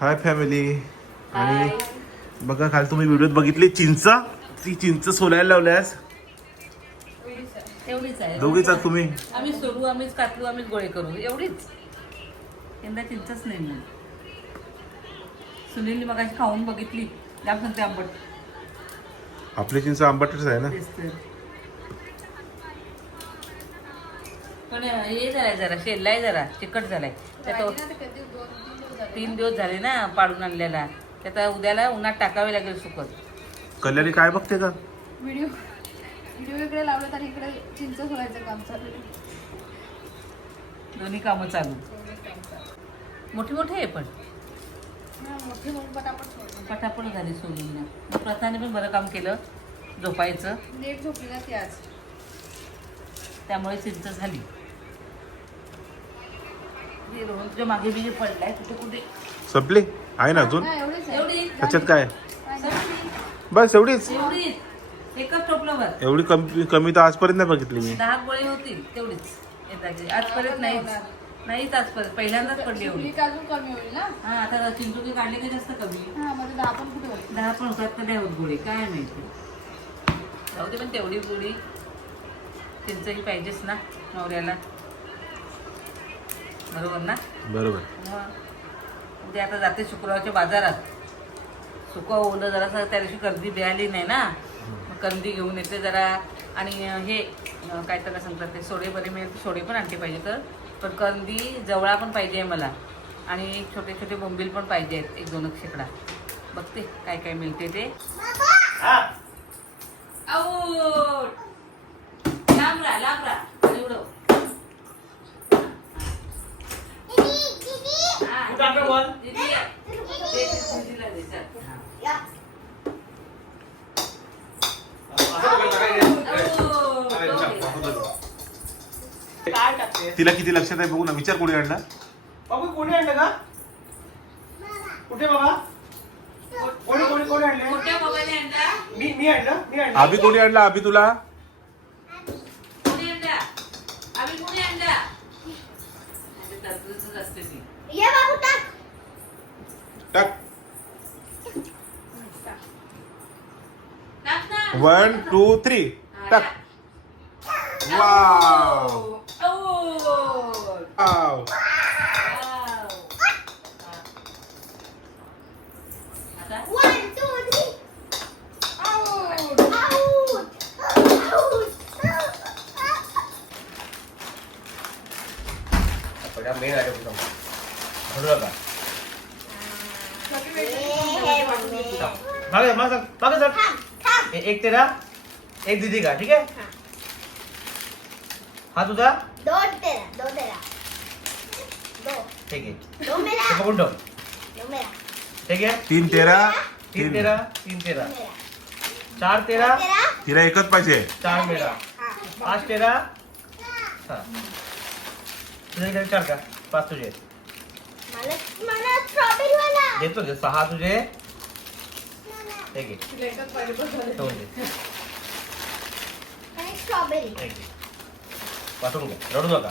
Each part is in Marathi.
हाय फॅमिली आणि बघा काल तुम्ही व्हिडिओत बघितली चिंच? ती चिंच सोलायला लावल्यास? एवढीच आहे. दोघीच आहात तुम्ही? आम्ही सोडू आम्हीच कातू आम्हीच गोळे करू. एवढीच. यंदा चिंतच नाही मग सुनीलने मग खाऊन बघितली. जाम सांगते आंबट. आपली चिंच आंबटच आहे ना? तेच तर. पण हे झालाय जरा शेललाय जरा. चिकट झालाय. त्यात तीन दिवस झाले ना पाडून आणलेला. त्यात उद्याला उन्हात टाकावे लागेल सुकत. कल्याणी काय बघते का? व्हिडिओ. व्हिडिओ इकडे लावले तर इकडे चिंच सोलायचं काम चालू आहे. दोन्ही कामं चालू. मोठी मोठी आहे पण. हा, मोठी म्हणून पटापट सोडलं. पटापट झाली सोडून मग प्रथाने पण बरं काम केलं झोपायचं. लेट झोपली ना ती आज. त्यामुळे चिंच झाली. रोहन तुझ्या मागे बिगे पडलाय कुठे कुठे? संपली? आहे ना अजून? एवढेच आहे. एवढी त्याच्यात काय? संपली. बस एवढीच. एवढी एकच टोपलंवर एवढी कमी कमी तर आजपर्यंत नाही बघितली मी. दहा गोळे होतील तेवढीच. येताची आजपर्यंत नाहीच. नाहीच आजपर्यंत. पहिल्यांदाच पडली एवढी. सुकली का अजून कमी होईल ना? हा आता चिंचुकी काढले का जास्त कमी. हा मध्ये दहा पण कुठे होईल? दहा पण होतात का नाही होत गोळी. काय माहिती. जाऊ दे पण तेवढी गोळी. चिंचही पाहिजेच ना नवऱ्याला. बरोबर ना? बरोबर. मग उद्या आता जाते शुक्रवारच्या बाजारात. सुका ओलं जरा त्या दिवशी कर्दी मिळाली नाही ना? मग कंदी घेऊन येते जरा. आणि हे काय त्याला सांगतात ते सोडे बरे मिळेल तर सोडे पण आणते पाहिजे तर. पण कंदी जवळा पण पाहिजे आहे मला. आणि छोटे छोटे बोंबील पण पाहिजे आहेत एक दोन शेकडा. बघते काय काय मिळते ते आऊट! लांब राहा लांब राहा एवढं तिला किती लक्षात आहे बघू ना विचार कोणी आणला? बाबू कोणी आणलं का? कुठे बाबा? कोणी कोणी कोणी आणले? मोठ्या बाबाने आणला मी मी आणलं मी आणलं. आभी कोणी आणला? आभी तुला? कोणी आणला आम्ही कोणी आणला म्हणजे तरतूदच असते ती टाक टाक ना वन टू थ्री हा, टाक वाव आऊट! वाव एक तेरा एक दीदी का ठीक आहे हा। तुझा दो तेरा दो तेरा। दो। ठीक आहे दो मेरा। हे पकडून ठेव दो मेरा। ठीक आहे तीन तेरा तीन। तेरा तीन तेरा। मेरा। चार तेरा। तेरा। तिला एकच पाहिजे. चार मेरा। हाँ. पाच तेरा। हा. तुझे किती चार का? पाच तुझे. मला मला स्ट्रॉबेरी वाला. देतो घे सहा तुझे. ठेवून दे आणि स्ट्रॉबेरी वाटून घ्या रडू नका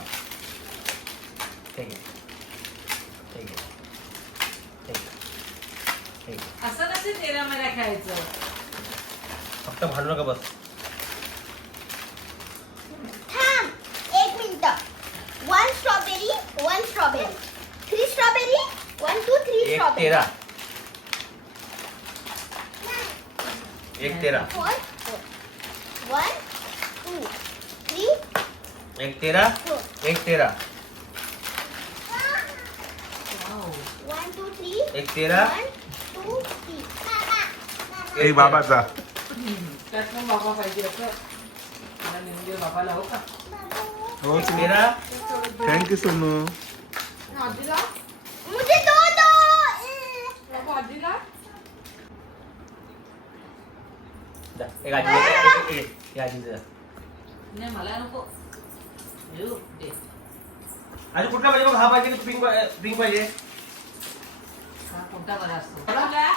असं नसेल तेरा मेरा खेळायचं फक्त भांडू नका बस. थांब. एक minute. One strawberry one strawberry three strawberry one two three एक स्ट्रॉबेरी तेरा. एक तेरा एक तेरा एक तेरा एक तेरा एक बाबाचा त्यात पण बाबा पाहिजे असं. मला नेऊन दे बाबाला हो का हो एक तेरा थँक्यू सोनू. आजीला? एक आजी एक- एक- एक- एक आजीचं जा. नाही मला नको. येऊ दे. आजी कुठला पाहिजे? मग हा पाहिजे की पिंक पिंक पाहिजे. कोणता बरा असतो? कोणता?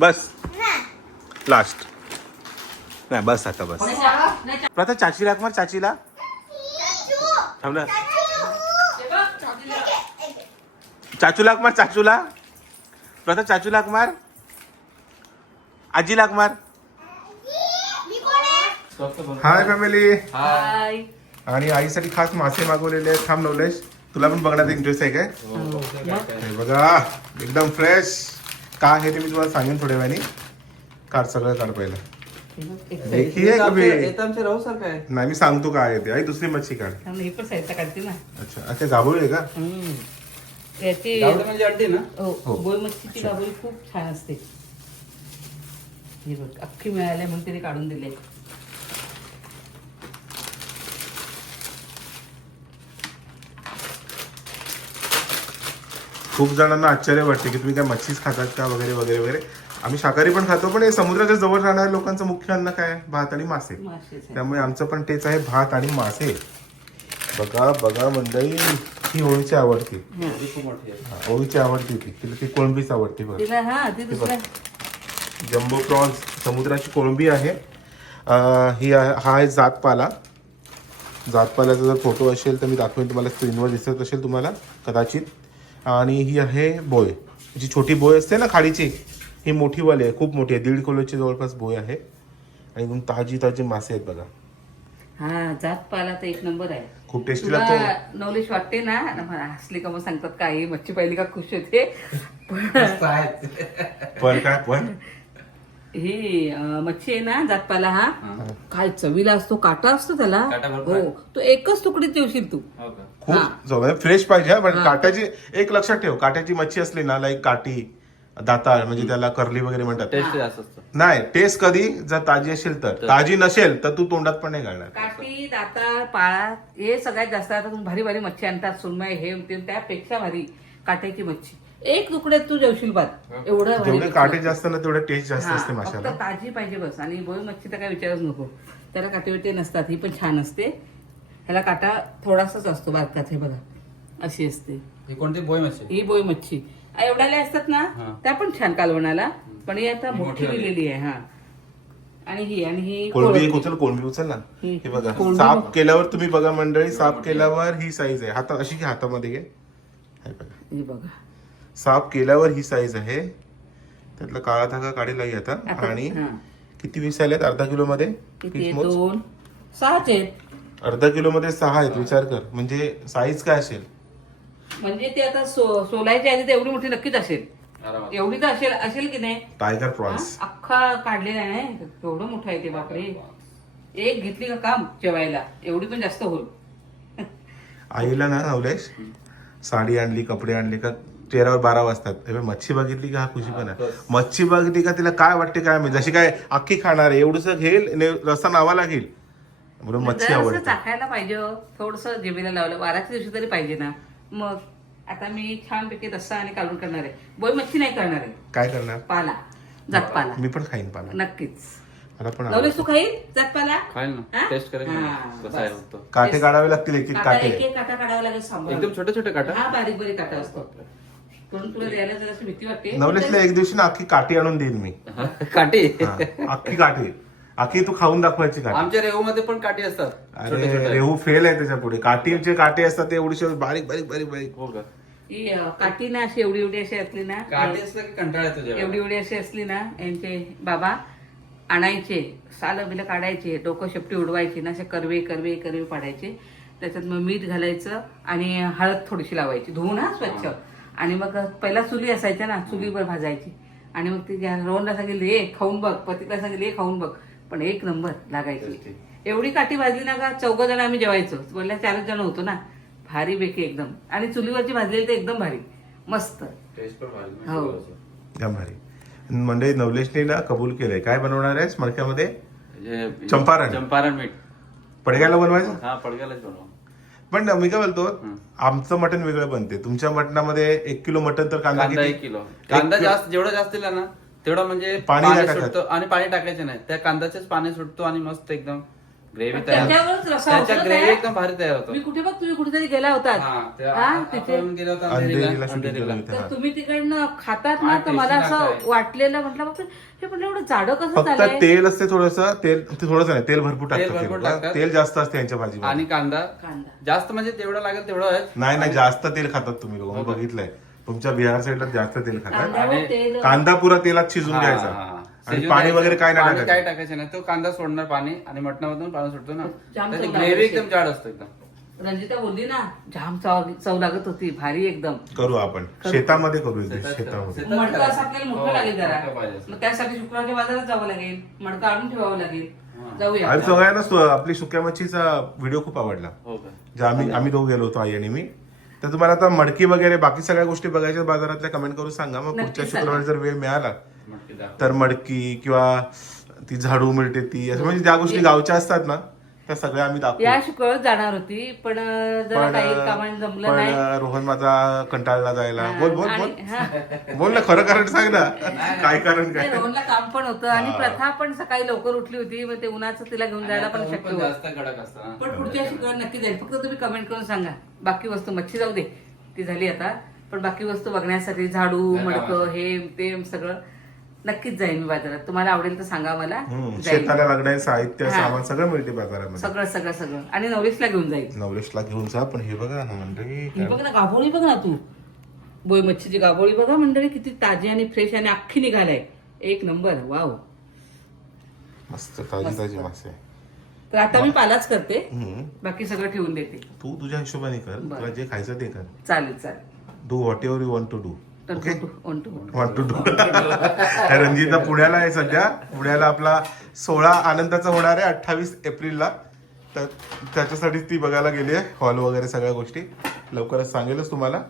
बस. लास्ट नाही बस आता बस. प्रथा चाची राख मार चाचीला. चाचू. थांब ना. चाचू. चाचीला- लाग मार चाचूला. प्रथा चाचू लाग मार. आजी लाग मार मी कोण आहे हाय फॅमिली हाय आणि आईसाठी खास मासे मागवलेले आहेत. थांब नवलेश. तुला पण बघण्यात इंटरेस्ट आहे काय? हे बघा एकदम फ्रेश काय आहे ते मी तुम्हाला सांगेन थोड्या वेळाने. काढ सगळं काढ पहिलं. नाही मी सांगतो काय आहे ते. आई दुसरी मच्छी काढ. हे अच्छा अच्छा गाभोळी आहे का? म्हणजे अंडी ना? हो हो. मच्छीची गाभोळी खूप छान असते. हे बघ अख्खी मिळाल्या म्हणून तिने काढून दिले खूप जणांना आश्चर्य वाटते की तुम्ही काय मच्छीच खातात का वगैरे वगैरे वगैरे. आम्ही शाकाहारी पण खातो पण हे समुद्राच्या जवळ राहणाऱ्या लोकांचं मुख्य अन्न काय? भात आणि मासे. त्यामुळे आमचं पण तेच आहे भात आणि मासे. बघा बघा मंडळी ही ओळीची आवडती. हा, ओळीची आवडती ती तिला ती कोळंबीच आवडते बघ. जम्बो प्रॉन्स समुद्राची कोळंबी आहे. ही हा आहे जातपाला. जातपाल्याचा जर फोटो असेल तर मी दाखवेन तुम्हाला स्क्रीनवर दिसत असेल तुम्हाला कदाचित. आणि ही आहे बोय. जी छोटी बोय असते ना खाडीची ही मोठी वाली आहे खूप मोठी आहे दीड किलोची जवळपास बोय आहे. आणि एकदम ताजी ताजी मासे आहेत बघा. हा जात पाला तर एक नंबर आहे. खूप टेस्टी तुला लागतो. नवलेश वाटते ना? हसली का मग सांगतात काही मच्छी पाहिली का खुश होते. पण काय पण? ही अं, मच्छी आहे ना जातपाला हा? काय चवीला असतो काटा असतो त्याला? काटा भरपूर हो. तो एकच तुकडीत ठेवशील तू. हो का? खूप फ्रेश पाहिजे हा, पण काट्याची एक लक्षात ठेव काट्याची मच्छी असली ना लाईक काटी दाताळ म्हणजे त्याला करली वगैरे म्हणतात. टेस्ट जास्त असतो. नाही टेस्ट कधी जर ताजी असेल तर. ताजी नसेल तर तू तोंडात पण नाही घालणार. काठी दाताळ पाळा हे सगळ्यात जास्त आता तुम्ही भारी भारी मच्छी आणतात. सुरमई हे ते त्यापेक्षा भारी काट्याची मच्छी. एक तुकड्यात तू जेवशील भात एवढं जेवढे. काटे जास्त ना तेवढे टेस्ट जास्त हा, असते माशाला ताजी पाहिजे बस. आणि बोई मच्छी तर काय विचारच नको. त्याला काटे विटे नसतात ही पण छान असते. ह्याला काटा थोडासाच असतो बारकात हे बघा. अशी असते. ही कोणती? बोय मच्छी ही बोई मच्छी एवढ्याला असतात ना. त्या पण छान कालवणाला. पण ही आता ही मोठी. लिहिलेली आहे हा. आणि ही आणि ही कोळंबी एक. उचल कोळंबी उचल ना. ही. बघा साफ. केल्यावर तुम्ही बघा मंडळी साफ केल्यावर ही साईज आहे. हातात अशी की हातामध्ये घे. हे बघा. ही बघा. साफ केल्यावर ही साईज आहे. त्यातला काळा धागा काढेल आई आता आणि. किती वीस आलेत? अर्धा किलो मध्ये आहे? दोन. सहाच आहेत. अर्धा किलो मध्ये सहा आहेत विचार कर. म्हणजे साईज काय असेल? म्हणजे ते आता सो- सोलायच्या आधी तर एवढी मोठी नक्कीच असेल. एवढी तर असेल असेल की नाही? टायगर हा? प्रॉन्स अख्खा काढलेला आहे एवढं मोठं आहे ते बापरे. एक घेतली का काम? जेवायला. एवढी पण जास्त होईल. आईला ना नवलेश? साडी आणली कपडे आणले का? तेरावर बारा वाजतात हे मच्छी बघितली का? हा खुशी पण आहे. मच्छी बघितली का तिला काय वाटते काय माहिती? जशी काय अख्खी खाणार आहे एवढंच घेईल रस्ता नावाला घेईल. म्हणून मच्छी जरासं आवडते. चाखायला पाहिजे थोडस जेबीला लावलं. बाराच्या दिवशी तरी पाहिजे ना. मग आता मी छानपैकी रस्सा आणि काढून करणार आहे. बोई मच्छी नाही करणार आहे. काय करणार? पाला. जात पाला मी पण खाईन पाला. नक्कीच. मला पण नवलेश आवडतं. तू खाईल जात पाला खाईल हा? ना टेस्ट करेल ना. हा, कसा आहे बस. तो. काटे काढावे लागतील एक एक काटा एक काटे. एक काटा काढावा लागेल सांभाळून. एकदम छोटे छोटे काटा? हा बारीक बारीक काटा असतो. म्हणून तुला द्यायला जराशी भीती वाटते. नवलेशला एक दिवशी ना अख्खी काठी आणून देईन मी. काठी? हा, अख्खी काठी. अख्खी तू खाऊन दाखवायची काठी. आमच्या रेहू मध्ये पण काठी असतात. छोटे अरे छोटे रेहू फेल आहे त्याच्या पुढे. काठीचे काटे असतात ते एवढीशे बारीक बारीक बारीक बारीक. हो का? ही अं, काठी ना अशी एवढी एवढी अशी असली ना काठी असलं की कंटाळा येतो जेवायला. एवढी एवढी अशी असली ना यांचे बाबा आणायचे सालं बिलं काढायचे डोकं शेपटी उडवायची ना असे करवे करवे करवे पाडायचे. त्याच्यात मग मीठ घालायचं आणि हळद थोडीशी लावायची. धुवून हा स्वच्छ. आणि मग पहिला चुली असायच्या ना चुलीवर भाजायची. आणि मग ती रोहनला सांगितली ए खाऊन बघ. पतीला सांगितली ए खाऊन बघ. पण एक नंबर लागायची. एवढी काठी भाजली ना का चौघ जण आम्ही जेवायचो. बोलल्या चारच जण होतो ना. भारी बेकी एकदम. आणि चुलीवरची भाजलेली तर एकदम भारी. मस्त. टेस्ट पण भारी. हो. एकदम भारी. म्हणजे नवलेशने ना कबूल केलंय. काय बनवणार आहेस मडक्यामध्ये हे- चंपारण. चंपारण मीठ. पडग्याला बनवायचं हा पडग्यालाच बनवा. पण मी काय बोलतो आमचं मटण वेगळं बनते. तुमच्या मटणामध्ये एक किलो मटण तर कांदा कांदा किती? एक किलो. कांदा. जास्त जेवढं जास्त दिला ना तेवढं म्हणजे पाणी पाणी नाही टाकायचं. सुटतो आणि पाणी टाकायचं नाही. त्या कांद्याचेच पाणी सुटतो आणि मस्त एकदम ग्रेव्ही तयार त्याच्यावरच रस्सा त्याच्या ग्रेव्ही? एकदम भारी तयार होतो मी कुठे बघ तुम्ही कुठेतरी गेला हा, हा, आपण होतो अंधेरीला अंधेरीला shooting केलं अंधेरीला. होतं. तर हा. तुम्ही तिकडनं खातात ना हा, तर मला tasty असं. वाटलेलं म्हटलं बापरे हे पण एवढं जाडं कसं फक्त झालंय तेल असते थोडस तेल ते थोडस नाही तेल भरपूर तेल टाकतात भरपूर ते लोकं. टाकतात. तेल जास्त असते यांच्या आणि भाजी कांदा कांदा जास्त म्हणजे तेवढं लागेल तेवढं आहे नाही नाही जास्त तेल खातात तुम्ही लोक मी बघितलंय तुमच्या बिहार साईडला जास्त तेल खातात कांद्यावर तेल कांदा पुरा तेलात शिजून हा, घ्यायचा हा. आणि पाणी. वगैरे काय नाही पाणी काय टाकायचं टाकायचं नाही. तो कांदा सोडणार पाणी आणि मटणामधून पाणी सुटतो ना. जाम त्याची चव ग्रेव्ही लागते. एकदम जाड असतो एकदम. रंजिता बोलली ना जाम चव चव लागत होती भारी एकदम. करू आपण. शेतामध्ये करू इथे, शेतामध्ये. शेतात मडकं असं आपल्याला हो, मोठं लागेल जरा. मोठं पाहिजे असं. मग त्यासाठी शुक्रवारच्या बाजारात जावं लागेल. मडकं आणून ठेवावं लागेल. जाऊया. आणि सगळ्यांना सु- आपली सुक्या मच्छीचा व्हिडिओ खूप आवडला. हो का? जे आम्ही आम्ही दोघं गेलो होतो आई आणि मी. तर तुम्हाला आता मडकी वगैरे बाकी सगळ्या गोष्टी बघायच्या बाजारातल्या कमेंट करून सांगा. मग पुढच्या सांगा. शुक्रवारी जर वेळ मिळाला. तर मडकी किंवा ती झाडू मिळते ती असं म्हणजे ज्या गोष्टी गावच्या असतात ना त्या सगळ्या आम्ही दाखवू. या शुक्रवार जाणार होती पण अं, जरा पण काही कामाने जमलं पण नाही. रोहन माझा कंटाळला जायला. बोल बोल बोल आणि हा. बोल ना खरं कारण सांग ना. काय कारण काय? रोहनला काम पण होतं आणि. प्रथा पण सकाळी लवकर उठली होती मग ते उन्हाचं तिला घेऊन जायला पण शक्य पण होत. जास्त कडक असतं. ना पण पुढच्या शुक्रवार नक्की जाईल. फक्त तुम्ही कमेंट करून सांगा. बाकी वस्तू मच्छी जाऊ दे. ती झाली आता. पण बाकी वस्तू बघण्यासाठी झाडू मडकं. हे ते सगळं नक्कीच जाईल मी बाजारात. तुम्हाला आवडेल तर सांगा मला. हम्म. शेताला लागणारे साहित्य हा. सामान सगळं मिळते बाजारामध्ये. सगळं सगळं सगळं. आणि नवरीसला घेऊन जाईल नवलेशला घेऊन जा पण हे बघा ना मंडळी ही बघ ना गाभोळी बघ ना तू. बोय मच्छीची गाभोळी बघा मंडळी किती ताजी आणि फ्रेश आणि अख्खी निघालाय. एक नंबर वाव. मस्त ताजी ताजी मासे. तर आता मी पालाच करते. हम्म. बाकी सगळं ठेवून देते. तू तुझ्या हिशोबाने कर. तुला जे खायचं ते कर. चालेल चालेल. Do whatever you want to do तर ओके टू- टू पुण्याला आहे सध्या. पुण्याला आपला सोळा आनंदाचा होणार आहे अठ्ठावीस एप्रिलला. तर त्याच्यासाठी ती बघायला गेली आहे. हॉल वगैरे सगळ्या गोष्टी. लवकरच सांगेलच तुम्हाला.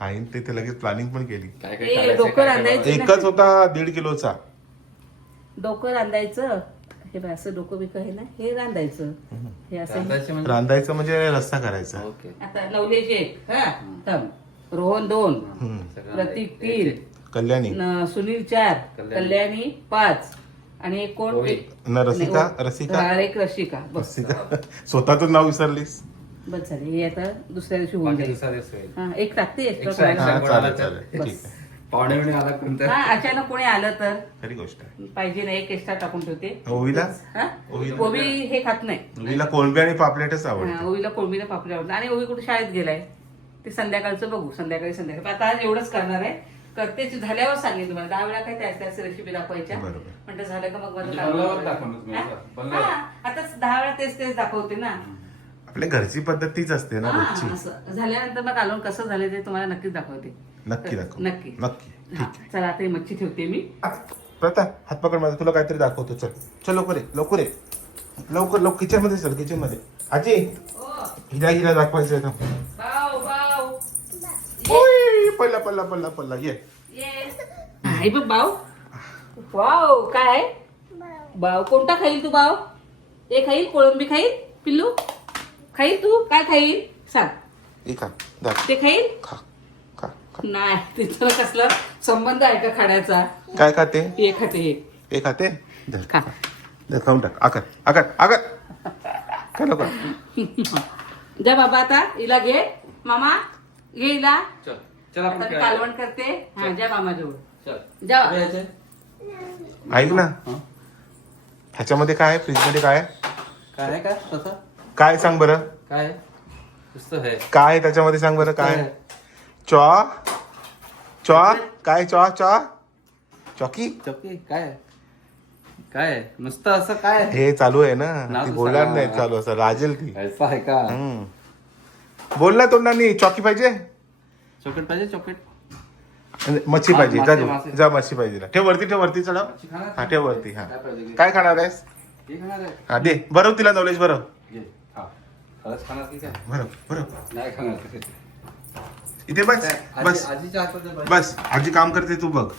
आईन तिथे लगेच प्लॅनिंग पण केली. काय काय डोकं रांधायचं. एकच होता दीड किलोचा. डोकं रांधायचं. हे बघ असं डोकं बिकं आहे ना हे रांधायचं. हे असं म्हणजे? रांधायचं म्हणजे रस्ता करायचा. ओके. आता नवलेचे एक हा थांब. रोहन दोन. सगळं प्रतीक तीन. कल्याणी. न- सुनील चार. कल्याणी. कल्याणी पाच. आणि एक कोण? ओवी. न रसिका? नाही, रसिका? हा, एक रसिका. बस रसिका. स्वतःच नाव विसरलीस. बस झाले हे आता दुसऱ्या दिवशी होऊन बाकी जाईल. दुसरा दिवस होईल. हा एक टाकते. हा चालेल. ठीक. आहे. पाहुणे बिणे आला कोणतं? हा अचानक कोणी आलं तर? खरी गोष्ट आहे. पाहिजे ना एक एक्स्ट्रा टाकून ठेवते. ओवीला? हा? ओवीला? ओवी हे खात नाही. ओवीला कोळंबी आणि पापलेटच हा, आवडते ओवीला कोळमीला पापडी आवडतं. आणि ओवी कुठे शाळेत गेलाय? ते संध्याकाळचं बघू संध्याकाळी संध्याकाळी. आता आज एवढंच करणार आहे. करते झाल्यावर सांगेन तुम्हाला. दहा वेळा काय त्याच त्याच रेसिपी दाखवायच्या. बरोबर. म्हणतं झालं का मग म्हणजे काम बनल्यावर होईल. दाखवणार तुम्ही? असं, बनल्यावर. आता दहा वेळा तेच तेच दाखवते ना. आपल्या घरची पद्धत तीच असते ना हा, रोजची असं. झाल्यानंतर मग कालवण कसं झालं ते तुम्हाला नक्कीच दाखवते. नक्की दाखव. नक्की. नक्की. हा, चला आता ही मच्छी ठेवते मी. प्रथा हात पकड माझा तुला काहीतरी दाखवतो. चल. चल लवकर ये लवकर ये. लवकर लवकर किचनमध्ये चल किचनमध्ये आजी हिला हिला दाखवायचं आहे बाव ओय, पडला पडला पडला पडला. ये. हे बघ बाव वाव काय बाव कोणता खाईल तू बाव हे खाईल? कोळंबी खाईल? पिल्लू? खाईल तू? काय खाईल? सांग. खा दाख ते खाईल? खा. नाही. तिथं कसला संबंध आहे का खाण्याचा? काय खाते? हे खाते. हे हे खाते? धर. खा. धर, खाऊन टाक. आकर आकर आकर. काय लवकर. जा बाबा आता हिला घे. मामा घे हिला. चल चल आपण आता. कालवण करते. हा जा मामाजवळ. चल. जा. यायचंय? ऐक ना. हं? ह्याच्यामध्ये काय आहे? फ्रीजमध्ये काय आहे? काय आहे का? तसं? काय सांग बरं. काय आहे? नुसतं आहे काय आहे त्याच्यामध्ये सांग बरं काय काय? चॉ? चॉ? काय चॉ चॉ? चॉकी? चक्की काय? काय? नुसतं असं काय? हे चालू आहे ना. नाव ती बोलणार सांगा. नाही चालू असं. राजेल ती. ऐसा आहे का? हम्म. बोल ना तोंडानी चॉकी पाहिजे? चॉकलेट पाहिजे चॉकलेट? आणि मच्छी पाहिजे जा मासे, तू. मासे. जा मच्छी पाहिजे ना. ठेव वरती ठेव वरती चढव. मच्छी खाणार? हा ठेव वरती हा. काय पाहिजे? काय खाणार आहेस? हे खाणार आहे. हा दे. बरव तिला नॉलेज बरव घे. खा खरंच खाणार की काय? बरव बरव नाही खाणार. इथे बस आजी- बस. बस. आजी काम करते तू बघ.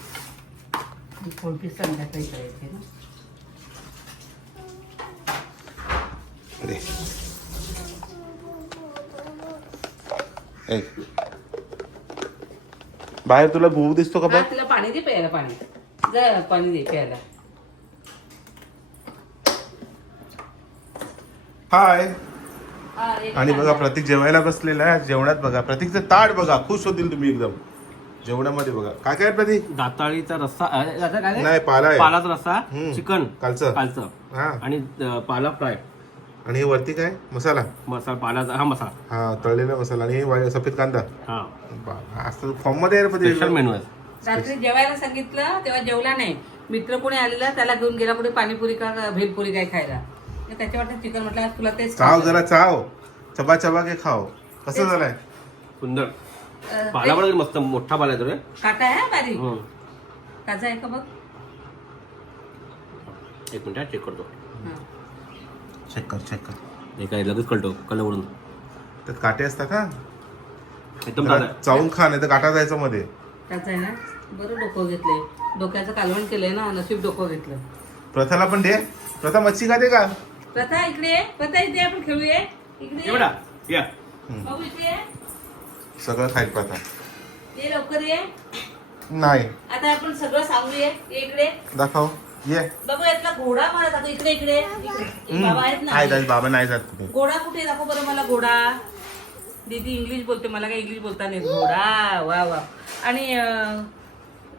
कोणती संध्याकाळी करायची ना. दे. ए. बाहेर तुला गुळू दिसतो का हा, बघ? तिला पाणी दे प्यायला पाणी. जा पाणी दे प्यायला. हाय. हा, एक आणि बघा. प्रतीक जेवायला बसलेला आहे. जेवणात बघा. प्रतीकचं ताट बघा. खुश होतील तुम्ही एकदम. जेवणामध्ये बघा. काय काय प्रतीक? दाताळीचा रस्सा? नाही पाला आहे. पालाचा रस्सा. चिकन. कालचं. कालचं. हा. आणि पाला फ्राय. आणि हे वरती काय? मसाला. मसाला पाण्याचा हा मसाला. हा तळलेला मसाला. आणि हे सफेद कांदा. हा. असं फॉर्ममध्ये स्पेशल. मेनू आहे. रात्री जेवायला सांगितलं तेव्हा जेवला नाही. मित्र कोणी आलेला त्याला घेऊन गेला कुठे पाणीपुरी का भेलपुरी काय खायला? तर त्याच्या वाटत चिकन म्हटलं आज तुला तेच चाव. जरा चाव. चबा चबा के खाओ. कसं झालंय? सुंदर. अं, पाला पण मस्त मोठा पाला येतो रे. काटा आहे हा बारीक? हम्म. ताजा आहे का बघ? एक मिनिट चेक करतो. हा. चेक कर चेक कर. हे काय लगेच कळतो कलवरून त्यात काटे असतात हा. एकदम जरा ताजा आहे. चावून खा नाही तर काटा जायचं मध्ये. त्याचं आहे ना? बरं डोकं घेतलंय डोक्याचं कालवण केलंय ना नशीब डोकं घेतलं. प्रथाला पण दे. प्रथा मच्छी खाते का? प्रथा इकडे ये. प्रथा इथे आपण खेळूया. इकडे ये. ये. बाबू ये. सगळं खाईल प्रथा ये लवकर ये. नाही. आता आपण सगळं सांगूया. ये इकडे. दाखव. ये. बाबू यातला घोडा मला दाखव? इकडे इकडे. इकडे. बाबा आहेत ना. बाबा नाही जात कुठे. घोडा कुठे? दाखव बरं मला घोडा. दीदी इंग्लिश बोलते. मला काय इंग्लिश बोलता नाही. घोडा. वा वा. आणि अं,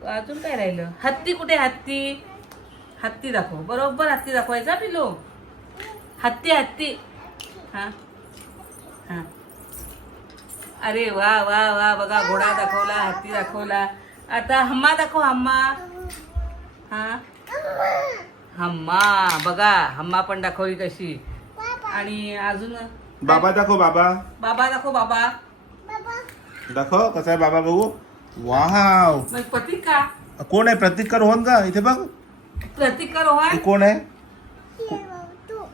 अजून काय राहिलं? हत्ती कुठे आहे? हत्ती. हत्ती दाखव. बरोबर हत्ती दाखवायचा पिलो हत्ती हत्ती. हा. हा. अरे वा वा वा. बघा घोडा दाखवला हत्ती दाखवला. आता हम्मा दाखव हम्मा. हा. हम्मा. बघा हम्मा पण दाखवली कशी आणि अजून? बाबा दाखव बाबा. बाबा दाखव बाबा. दाखव कसा आहे बाबा बघू वाव. मग प्रतीक का? कोण आहे? प्रतीक का रोहन का इथे बघ. प्रतीक का हे रोहन कोण आहे?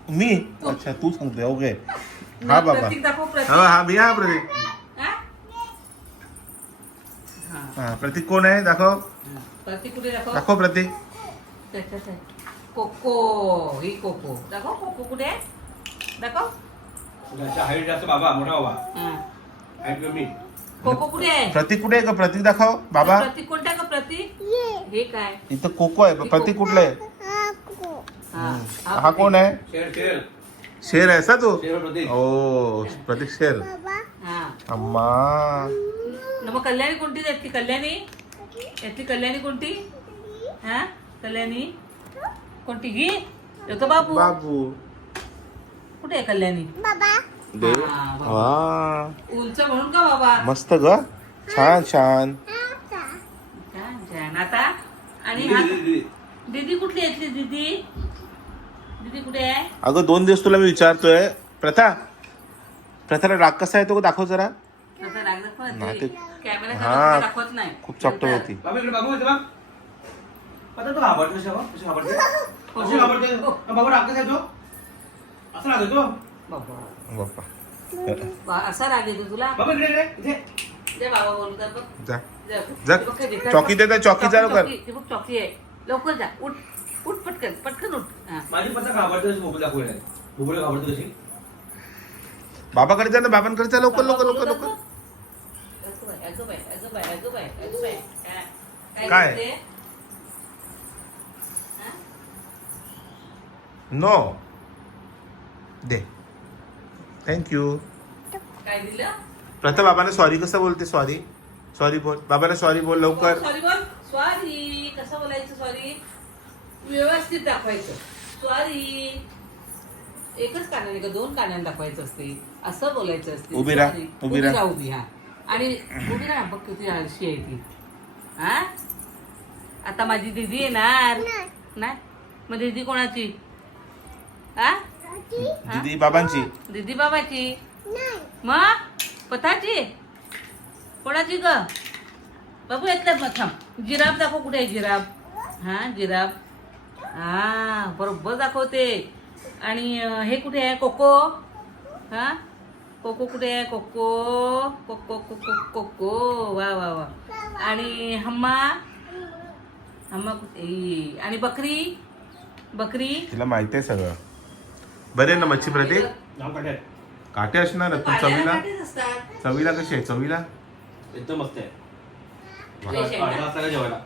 मी? अच्छा तू सांगते ओके. हा बाबा. प्रतीक दाखव हा प्रतीक. हा हा प्रतीक. हा? हा, हा प्रतीक कोण आहे? दाखव. प्रतीक कुठे दाखव? दाखव प्रतीक. त्याच्यात आहे. कोको ही कोको. दाखव कोको कुठे आहे? दाखव. हाईट जास्त बाबा मोठा बाबा. हा. हाईट कमी. कोको कुठे आहे? प्रतीक कुठे आहे का प्रतीक दाखव बाबा. प्रतीक कोणता का प्रतीक? हे काय? इथं कोको आहे प्रतीक कुठलं आहे? हा. हा कोण आहे? शेर शेर. शेर आहे सा तू? ओ प्रतीक. शेर. हा. अम्मा. न मग कल्याणी कोणती यातली कल्याणी? यातली कल्याणी कोणती? हा? कल्याणी? कोणती? घी येतो बाबू? बाबू. कुठे आहे कल्याणी? दे. हा, बाबा. वा उंच म्हणून का बाबा? मस्त ग. छान छान. छान छान. आता? आणि हा? दीदी कुठली येतली दीदी? अगं दोन दिवस तुला मी विचारतोय. प्रथा? प्रथाला राग कसा आहे तो दाखव जरा. हा, नाही. ते- कॅमेरा हा. खूप चपट होती. बाबा इकडे बाबू इथे बघ. आता तू घाबरते कशी बाबा कशी घाबरते कशी घाबरते बाबा राग कसा येतो? असं राग येतो. बाबा. बाप्पा बा- असा राग येतो तुला? बाबा इकडे इकडे इथे. जे बाबा बोलू तर बघ. जा. जा. जा. ते बघ काय देतात चौकी चालू कर. चौकी आहे. लवकर जा. उठ. उठ पटकन पटकन उठ. हा. माझी पत्ता घाबरते कशी मोबाईल दाखवू नाही मोबाईल घाबरते कशी? बाबाकडे जा ना बाबांकडे जा लवकर लवकर लवकर लवकर. हा. काय? हा? नो. दे. थँक्यू काय दिलं? प्रथा बाबांना सॉरी कसं बोलते? सॉरी सॉरी बोल. बाबाला सॉरी बोल लवकर. सॉरी बोल. सॉरी कसं बोलायचं सॉरी व्यवस्थित दाखवायचं. सॉरी एकच कानाने का दोन कानाने दाखवायचं असते. असं बोलायचं असते. उभी राहा, Sorry. उभी राहा. उभी हा आणि उभी राहा. बघ किती आळशी आहे ती. हा? आता माझी दीदी येणार. नाही. मग दीदी कोणाची? हा? दीदी बाबांची. दीदी बाबाची? मग? पताची कोणाची ग? बघू येतलं मग थांब जिराब दाखव कुठे आहे जिराब हा जिराब हा बरोबर दाखवते. आणि हे कुठे आहे? कोको? हा? कोको कुठे आहे? कोको? Coco Coco Coco. वा वा वा. आणि हम्मा? हम्मा कुठे? आणि बकरी? बकरी? तिला माहिती आहे सगळं. बरे ना मच्छी प्रतीक काटे. असणार ना तू? चवीला? चवीला कशी आहे? चवीला? एकदम मस्त आहे. जेवायला?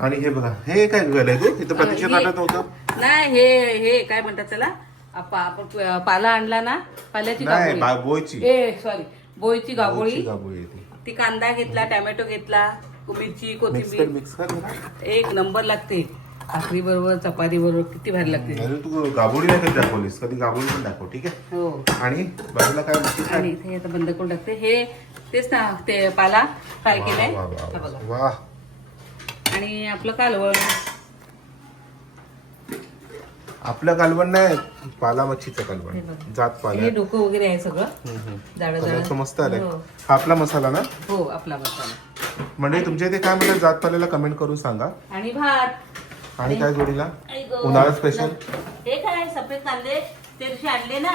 आणि हे बघा हे काय गेलंय तू इथं प्रतीक्षा काटत नव्हतं? नाही हे हे काय म्हणतात त्याला? आपा- आपण प- पाला आणला ना? पाल्याची नाही बा- बोयची ए सॉरी बोईची बोयची आहे ती. ती कांदा घेतला टॅमॅटो घेतला मिरची मिक्स कर कोथिंबीर. मिक्स कर जरा. एक नंबर लागते. भाकरी बरोबर चपाती बरोबर किती भारी लागते. अरे तू गाबोडी नाही कधी दाखवलीस? कधी गाबोडी पण दाखव ठीक आहे? हो. आणि बाजूला काय फ्राय? आणि इथे आता बंद करून टाकते. हे तेच ना ते पाला फ्राय केलाय. वा, वा, बघा. वा. आणि आपलं कालवण. आपलं कालवण नाही पाला मच्छीचं हे कालवण बघा. जात पाला हे डोकं वगैरे आहे सगळं. जाडं जाडं. मस्त आलाय. हो. हा आपला मसाला ना? हो आपला मसाला. म्हणजे तुमच्या इथे काय म्हणतात जात पाल्याला कमेंट करून सांगा. आणि भात. आणि काय जोडीला. उन्हाळा स्पेशल हे काय सफेद कांदे? ते दिवशी आणले ना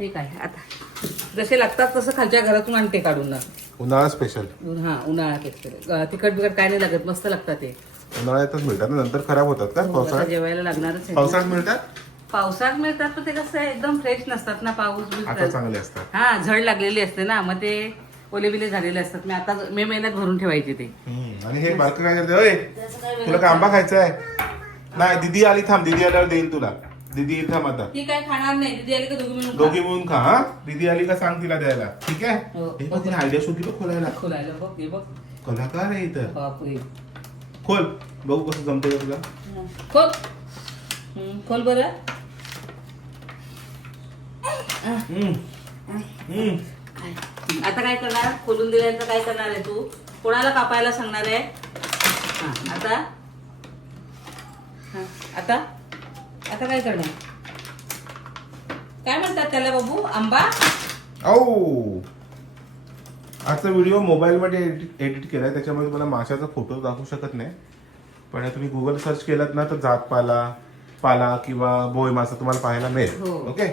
हे काय आता. जसे लागतात तसं खालच्या घरातून आणते काढून ना. उन्हाळा स्पेशल हा उन्हाळा तिखट बिकट काय नाही लागत मस्त लागतात ते. उन्हाळ्यातच मिळतात ना नंतर खराब होतात का हो, आता पावसाळ्यात जेवायला लागणारच आहे. पावसाळ्यात मिळतात? पावसाळ्यात मिळतात पण ते कसं आहे एकदम फ्रेश नसतात ना पाऊस आता. चांगले असतात. हा झड लागलेली असते ना मग ते ओले बिले झालेले असतात. मी आता मे महिन्यात भरून ठेवायचे ते. हम्म. आणि हे बारकं काय करते? ओय तुला काय आंबा खायचा आहे नाही दिदी आली थांब दिदी आल्यावर देईल तुला. दिदी येईल थांब आता. ती काय खाणार नाही. दिदी आली का दोघी मिळून खा. दोघी मिळून खा हा? दिदी आली का सांग तिला द्यायला. ठीक आहे? हो. हे बघ तिने आयडिया शोधली बघ खोलायला. खोलायला बघ हे बघ. कलाकार आहे इथं. बापरे. खोल. बघू कसं जमतंय का तुला. खोल. खोल बरं. हम्म. हम्म. आता काय करणार? खोलून दिल्यानंतर काय करणार आहे तू? कोणाला कापायला सांगणार आहे? हा आता. हा, आता? आता काय करणार? काय म्हणतात त्याला बाबू? आंबा? औ! आजचा व्हिडिओ मोबाईलमध्ये एडिट एडिट केलाय. त्याच्यामुळे तुम्हाला माशाचा फोटो दाखवू शकत नाही. पण तुम्ही गुगल सर्च केलात ना तर जात पाला पाला किंवा बोय मासा तुम्हाला पाहायला मिळेल. हो. ओके